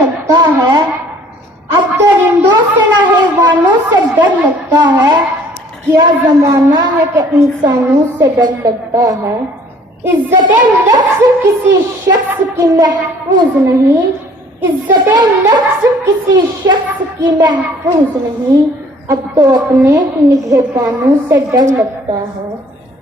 लगता है, अब तो रंदों से न हैवानों से डर लगता है, क्या जमाना है कि इंसानों से डर लगता है। इज्जत-ए नफ्स किसी शख्स की महफूज नहीं, इज्जत-ए नफ्स किसी शख्स की महफूज नहीं, अब तो अपने ही निगहबानों से डर लगता है।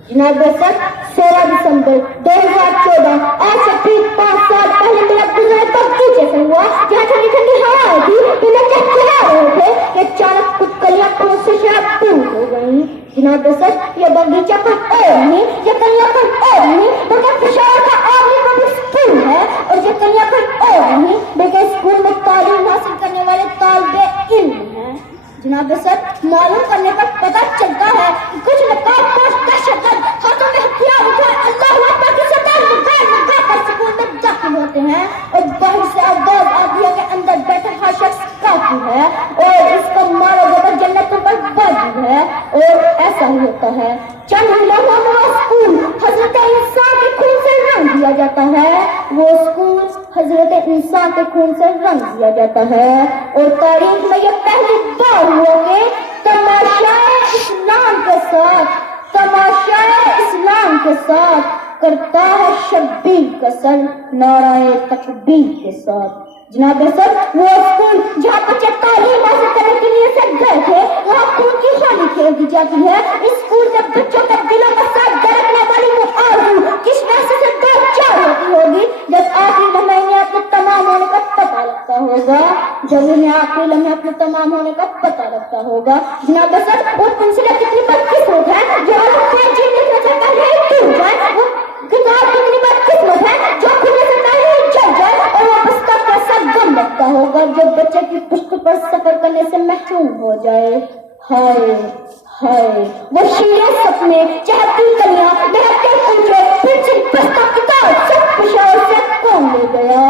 जनाब सर 16 दिसंबर 2014 आज से ठीक 5 साल पहले मेरा गुजरा बगीचे से हुआ, जहाँ ठंडी ठंडी हवा थी, तो मैं चला रहे थे कि अचानक कुछ कलियां फूल से शराब दूर हो गई। जनाब सर ये बगीचा कोई और नहीं, ये कलियां कोई और नहीं, बल्कि पेशावर का आखिरी पब्लिक स्कूल है, और ये कलियां कोई और नहीं बल्कि स्कूल में तालीम हासिल करने वाले तालिबे इल्म हैं। जनाब सर मालूम करने पर पता चलता है कि कुछ नकाबपोश दहशतगर्द हाथों में हथियार उठाए अल्लाह अकबर की सतार मुगा कर स्कूल में दाखिल होते हैं, और बाहर से आवाज आती है कि अंदर बैठा हर शख्स काफी है और इसका मारा जबर जन्नतों पर वाजिब है। और ऐसा ही होता है। चंद लम्हों में वो स्कूल हजरत इंसान के खून से रंग दिया जाता है, वो स्कूल हजरत इंसान के खून से रंग दिया जाता है। और तारीख में ये पहली बार हुआ कि तमाशाए इस्लाम के साथ, तमाशाए इस्लाम के साथ करता है शब्बीर का सर नाराए तकबीर के साथ। जनाब सर वो स्कूल जहाँ बच्चे तालीम हासिल करने के लिए से गए थे, वहाँ खून की होली खेल दी जाती है। इस स्कूल में बच्चों के दिलों में साथ दरकने वाली वो आरज़ू किस वजह से दो चार होती होगी, जब आखिरी लम्हे में अपने तमाम होने का पता लगता होगा, जब इन्हें आखिरी लम्हे अपने तमाम होने का पता लगता होगा। जनाब सर वो सिलसिला कितनी बदकिस्मत है जो कोई चीज लिखने से पहले ही टूट जाए, वो किताब कितनी बदकिस्मत है जो खुलने से पहले ही जल जाए, और वो बस्ता कैसा गम लगता होगा जब बच्चे की पुश्त पर सफर करने से महरूम हो जाए। हाय हाय वो शीरे सपने चहकती कलियां महकते पूछे फिर से बस्ता किताब सब पेशावर से कौन ले गया।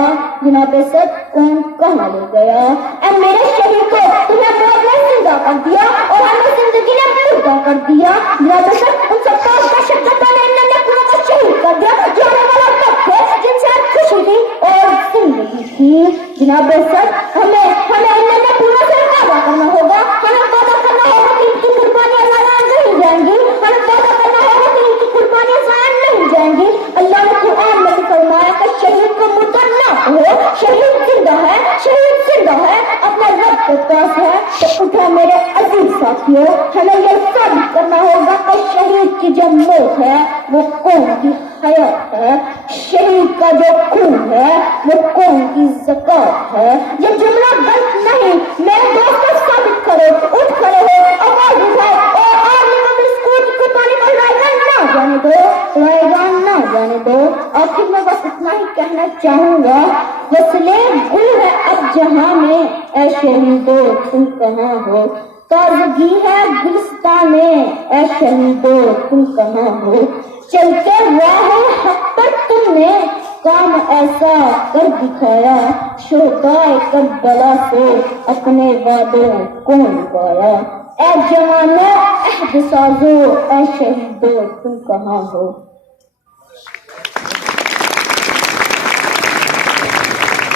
जनाब सर कौन कहाँ ले गया। ऐ मेरे शरीर को तुम्हें मौत ने जिंदा कर दिया और हमें जिंदगी ने मुर्दा कर दिया। जनाब सर उन सब दहशतगर्दों ने को शहीद कर दिया जो आने वाला वक्त है जिनसे खुशी थी और जिंदगी थी। जनाब सर हमें इन्हें पूरा से वादा करना होगा, हमें वादा करना होगा कि इनकी कुर्बानियां ज़ाया नहीं जाएंगी, हमें वादा करना होगा कि इनकी कुर्बानियां ज़ाया नहीं जाएंगी। अल्लाह ने कुरान में फरमाया कि शहीद को मुर्दा ना हो, शहीद जिंदा है, शहीद जिंदा है, अपने रब के पास है। तो उठो मेरे अजीज साथियों, हमें यह साबित करना होगा कि शहीद की जो मौत है वो कौम की हयात है, शहीद का जो खून है वो कौम की ज़कात है। ये जुमला गलत नहीं, मेरे दोस्तों साबित करो, उठ खड़े हो, आवाज उठाओ और आर्मी में स्कूल की कुर्बानी को रायगान ना जाने दो, रायगान ना जाने दो। आखिर में बस इतना ही कहना चाहूंगा, वसले गुल है अब जहां में ऐ शहीदो तुम कहाँ हो, ताजगी है गुलिस्तान में ऐ शहीदो तुम कहाँ हो, चलते राहे हक पर तुमने काम ऐसा कर दिखाया, शोहदाए करबला से अपने वादों को निभाया। ऐ जवानो अहद साजो ऐ शहीदो तुम कहाँ हो।